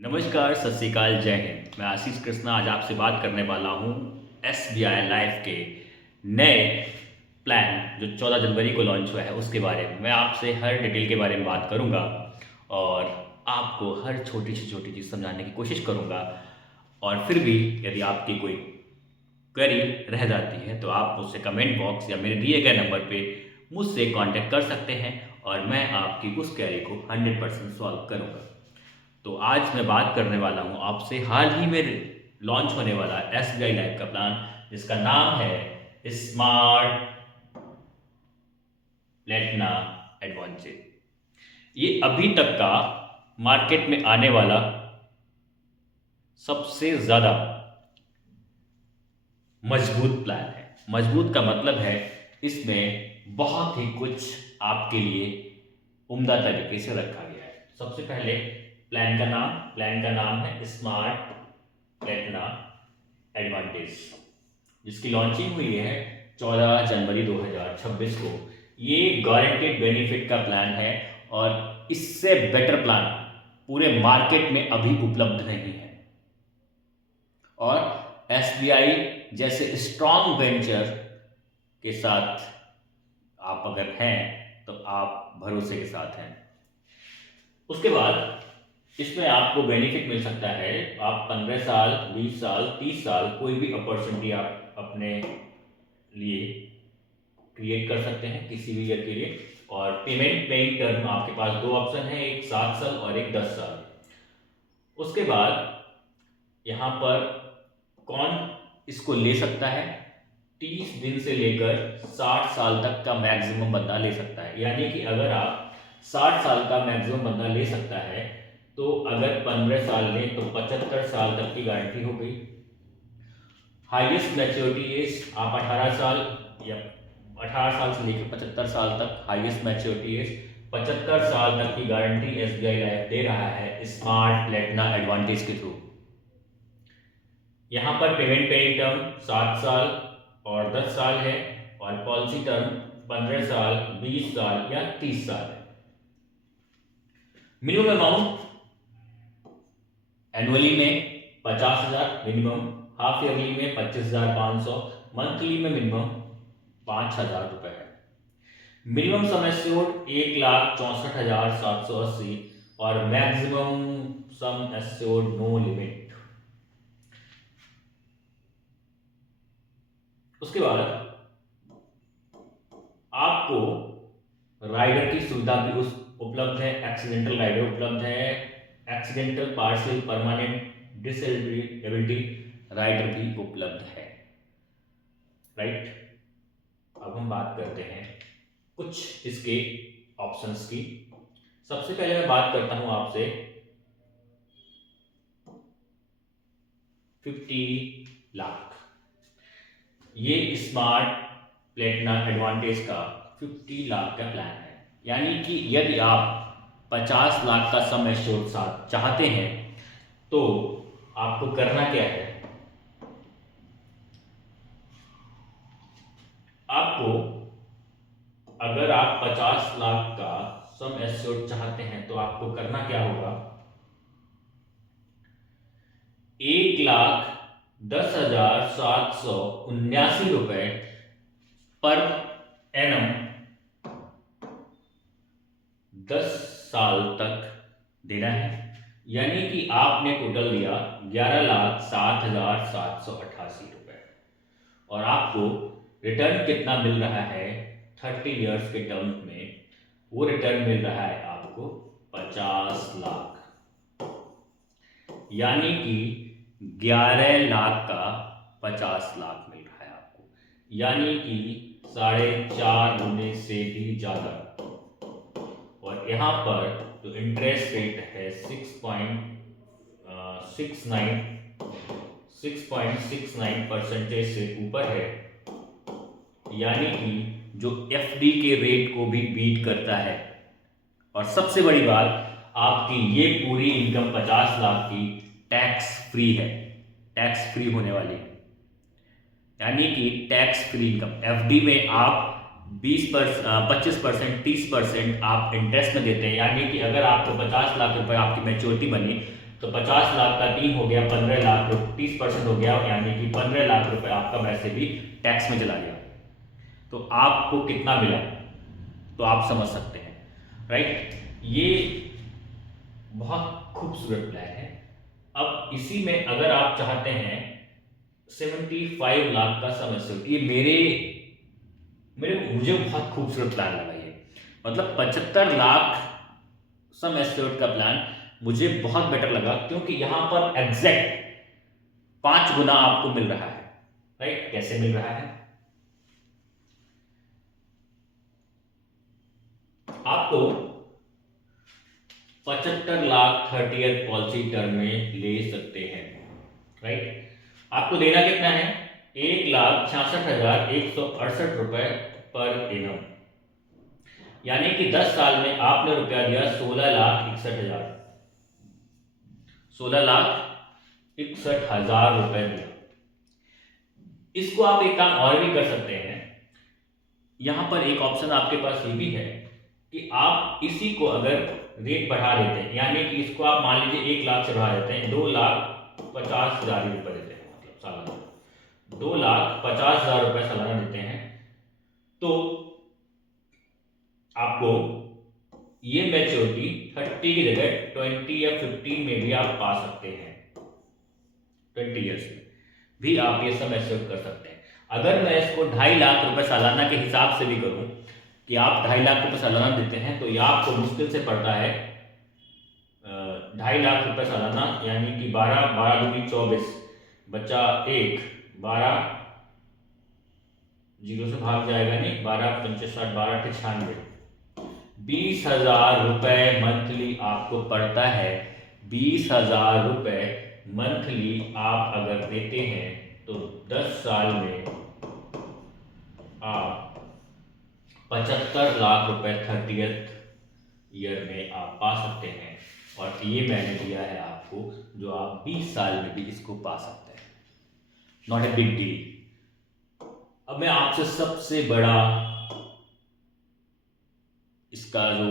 नमस्कार, सत श्री अकाल, जय हिंद। मैं आशीष कृष्णा आज आपसे बात करने वाला हूँ एसबीआई लाइफ के नए प्लान जो 14 जनवरी को लॉन्च हुआ है उसके बारे में। मैं आपसे हर डिटेल के बारे में बात करूँगा और आपको हर छोटी से छोटी चीज़ समझाने की कोशिश करूँगा। और फिर भी यदि आपकी कोई क्वेरी रह जाती है तो आप मुझसे कमेंट बॉक्स या मेरे दिए गए नंबर पे मुझसे कांटेक्ट कर सकते हैं और मैं आपकी उस क्वेरी को 100% सॉल्व करूँगा। तो आज मैं बात करने वाला हूँ आपसे हाल ही में लॉन्च होने वाला एसबीआई लाइफ का प्लान जिसका नाम है स्मार्ट प्लेटिना एडवांटेज। ये अभी तक का मार्केट में आने वाला सबसे ज़्यादा मजबूत प्लान है। मजबूत का मतलब है इसमें बहुत ही कुछ आपके लिए उम्दा तरीके से रखा गया है। सबसे पहले प्लान का नाम है स्मार्ट प्लेटिना एडवांटेज, जिसकी लॉन्चिंग हुई है 14 जनवरी 2026 को। ये गारंटेड बेनिफिट का प्लान है और इससे बेटर प्लान पूरे मार्केट में अभी उपलब्ध नहीं है। और एसबीआई जैसे स्ट्रॉन्ग वेंचर के साथ आप अगर हैं तो आप भरोसे के साथ हैं। उसके बाद इसमें आपको बेनिफिट मिल सकता है। आप 15 साल, 20 साल, 30 साल कोई भी अपॉर्चुनिटी आप अपने लिए क्रिएट कर सकते हैं किसी भी ईयर के लिए। और पेमेंट पेइंग टर्म आपके पास दो ऑप्शन है, एक 7 साल और एक 10 साल। उसके बाद यहाँ पर कौन इसको ले सकता है? 30 दिन से लेकर 60 साल तक का मैक्सिमम बंदा ले सकता है। यानी कि अगर आप 60 साल का मैक्सिमम बंदा ले सकता है तो अगर 15 साल लें तो 75 साल तक की गारंटी हो गई। हाईएस्ट मैच्योरिटी एज आप 18 साल या 18 साल से लेकर 75 साल तक हाईएस्ट मैच्योरिटी एज 75 साल तक की गारंटी एसबीआई लाइफ दे रहा है स्मार्ट प्लेटिना एडवांटेज के थ्रू। यहाँ पर पेमेंट पेइंग टर्म 7 साल और 10 साल है और पॉलिसी टर्म 15 साल, 20 साल या 30 साल है। मिनिमम अमाउंट एनुअली में 50,000 मिनिमम, हाफ ईयरली में 25,500, मंथली में मिनिमम 5,000 रुपए है। मिनिमम सम एश्योर्ड 1,64,780 और maximum sum assured no limit. उसके बाद आपको राइडर की सुविधा भी उस उपलब्ध है। एक्सीडेंटल राइडर उपलब्ध है। Accidental partial permanent disability rider भी उपलब्ध है। राइट, अब हम बात करते हैं कुछ इसके ऑप्शंस की। सबसे पहले मैं बात करता हूं आपसे 50 लाख। ये स्मार्ट प्लेटिना एडवांटेज का 50 लाख का प्लान है। यानी कि यदि आप 50 लाख का सम एश्योर्ड साथ चाहते हैं तो आपको करना क्या है? आपको अगर आप 50 लाख का सम एश्योर्ड चाहते हैं तो आपको करना क्या होगा? 1,10,779 रुपए पर एनम 10 साल तक देना है। यानी कि आपने टोटल दिया 11,07,788 रुपए और आपको रिटर्न कितना मिल रहा है 30 इयर्स के टर्म में? वो रिटर्न मिल रहा है आपको 50 लाख। यानी कि 11 लाख का 50 लाख मिल रहा है आपको। यानी कि 4.5 गुने से भी ज्यादा। और यहाँ पर जो इंटरेस्ट रेट है 6.69% से ऊपर है। यानी कि जो एफडी के रेट को भी बीट करता है। और सबसे बड़ी बात, आपकी ये पूरी इनकम 50 लाख की टैक्स फ्री है, टैक्स फ्री होने वाली है। यानी कि टैक्स फ्री इनकम। एफडी में आप 25%, 30% आप इंटरेस्ट में देते हैं। यानी कि अगर आपको 50 लाख रुपए आपकी मैच्योरिटी बनी तो 50 लाख का 3 हो गया 15 लाख, 30% हो गया, यानी कि 15 लाख रुपए आपका वैसे भी टैक्स में चला गया। तो आपको कितना मिला तो आप समझ सकते हैं, राइट। ये बहुत खूबसूरत प्लान है। अब इसी में अगर आप चाहते हैं 75 लाख का सम एश्योर्ड, ये मेरे मेरे मुझे बहुत खूबसूरत प्लान लगा ये। मतलब 75 लाख सम एश्योर्ड का प्लान मुझे बहुत बेटर लगा, क्योंकि यहां पर एग्जैक्ट 5 गुना आपको मिल रहा है, राइट। कैसे मिल रहा है? आपको 75 लाख 30th पॉलिसी टर्म में ले सकते हैं, राइट। आपको देना कितना है? 1,66,168 रुपए पर एनम, यानी कि 10 साल में आपने रुपया दिया 16,61,000, 16,61,000 रुपए दिया। इसको आप एक काम और भी कर सकते हैं। यहां पर एक ऑप्शन आपके पास ये भी है कि आप इसी को अगर रेट बढ़ा देते हैं, यानी कि इसको आप मान लीजिए 1 लाख से बढ़ा देते हैं, 2,50,000 रुपए देते हैं, मतलब सालाना 2,50,000 रुपए सालाना देते हैं, तो आपको ये मैच्योरिटी 30 की जगह 20 या 15 में भी आप पा सकते हैं। 20 ईयर्स में भी आप ये सब एश्योर कर सकते हैं। अगर मैं इसको 2.5 लाख रुपए सालाना के हिसाब से भी करूं कि आप 2.5 लाख रुपए सालाना देते हैं, तो ये आपको मुश्किल से पड़ता है 2.5 लाख रुपए सालाना, यानी कि 12 दूनी 24, बच्चा 1, 12 जीरो से भाग जाएगा नहीं, 12 पंचे 60, 12 96, 20,000 रुपए मंथली आपको पड़ता है। 20,000 रुपए मंथली आप अगर देते हैं तो 10 साल में आप 75 लाख रुपए 30th ईयर में आप पा सकते हैं। और ये मैंने दिया है आपको, जो आप 20 साल में भी इसको पा सकते हैं। Not a big deal. अब मैं आपसे सबसे बड़ा इसका जो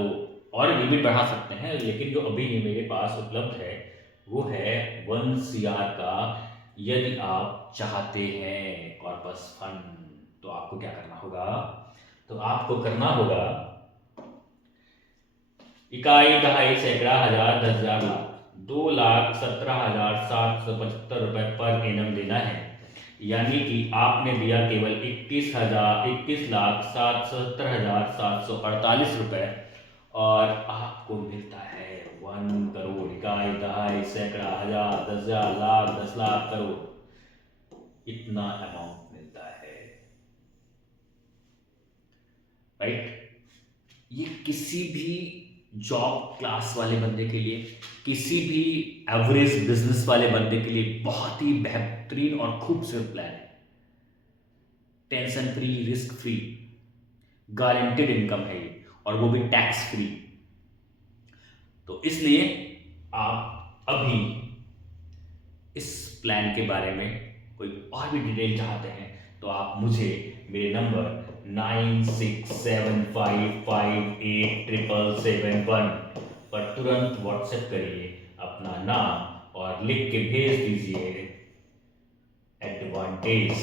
और लिमिट बढ़ा सकते हैं, लेकिन जो अभी मेरे पास उपलब्ध है वो है 1 CR का। यदि आप चाहते हैं कॉर्पस फंड, तो आपको क्या करना होगा? तो आपको करना होगा इकाई, दहाई, सैकड़ा, हजार, 10,000, लाख, 2,17,775 रुपए पर एनम देना है। यानी कि आपने दिया केवल 21,07,748 रुपए, और आपको मिलता है 1 करोड़। इकाई, दहाई, सैकड़ा, हजार, 10,000, लाख, 10 लाख, करोड़, इतना अमाउंट मिलता है, राइट। ये किसी भी जॉब क्लास वाले बंदे के लिए, किसी भी एवरेज बिजनेस वाले बंदे के लिए बहुत ही बेहतरीन और खूबसूरत प्लान है। Tension free, risk free, guaranteed income है ये, और वो भी टैक्स फ्री। तो इसलिए आप अभी इस प्लान के बारे में कोई और भी डिटेल चाहते हैं तो आप मुझे मेरे नंबर 9675587771 पर तुरंत व्हाट्सएप करिए, अपना नाम और लिख के भेज दीजिए एडवांटेज।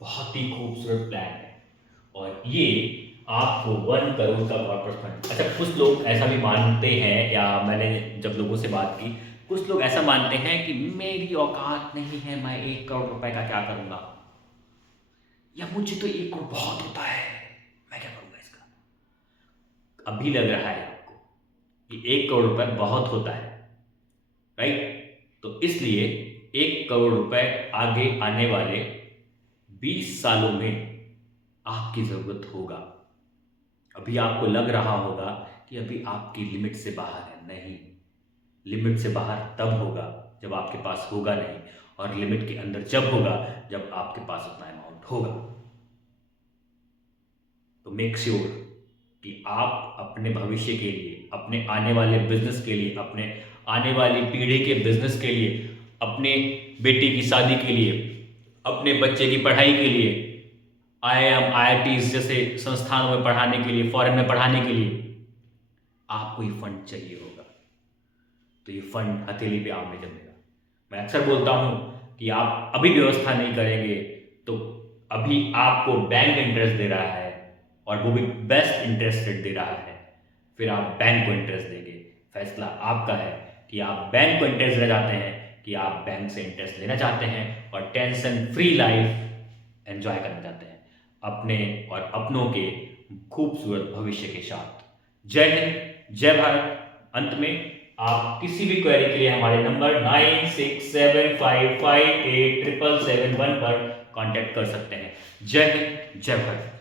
बहुत ही खूबसूरत प्लान है, और ये आपको 1 करोड़ का कॉर्पोरेट फंड। अच्छा, कुछ लोग ऐसा भी मानते हैं, या मैंने जब लोगों से बात की, कुछ लोग ऐसा मानते हैं कि मेरी औकात नहीं है, मैं 1 करोड़ रुपए का क्या करूंगा, या मुझे तो 1 करोड़ बहुत होता है, मैं क्या करूंगा इसका। अभी लग रहा है आपको कि 1 करोड़ रुपए बहुत होता है, राइट। तो इसलिए 1 करोड़ रुपए आगे आने वाले 20 सालों में आपकी जरूरत होगा। अभी आपको लग रहा होगा कि अभी आपकी लिमिट से बाहर है, नहीं, लिमिट से बाहर तब होगा जब आपके पास होगा नहीं, और लिमिट के अंदर जब होगा जब आपके पास उतना अमाउंट होगा। तो मेक श्योर कि आप अपने भविष्य के लिए, अपने आने वाले बिजनेस के लिए, अपने आने वाली पीढ़ी के बिजनेस के लिए, अपने बेटी की शादी के लिए, अपने बच्चे की पढ़ाई के लिए, IIM IITs जैसे संस्थानों में पढ़ाने के लिए, फॉरेन में पढ़ाने के लिए, आपको ये फंड चाहिए होगा, तो ये फंड हथेली पे आम में जमेगा। मैं अक्सर बोलता हूँ कि आप अभी व्यवस्था नहीं करेंगे तो अभी आपको बैंक इंटरेस्ट दे रहा है और वो भी बेस्ट इंटरेस्ट रेट दे रहा है, फिर आप बैंक को इंटरेस्ट देंगे। फैसला आपका है कि आप बैंक को इंटरेस्ट देना चाहते हैं कि आप बैंक से इंटरेस्ट लेना चाहते हैं और टेंशन फ्री लाइफ एंजॉय करना चाहते हैं अपने और अपनों के खूबसूरत भविष्य के साथ। जय हिंद, जय भारत। अंत में आप किसी भी क्वेरी के लिए हमारे नंबर 9675587771 पर कांटेक्ट कर सकते हैं। जय हिंद, जय भारत।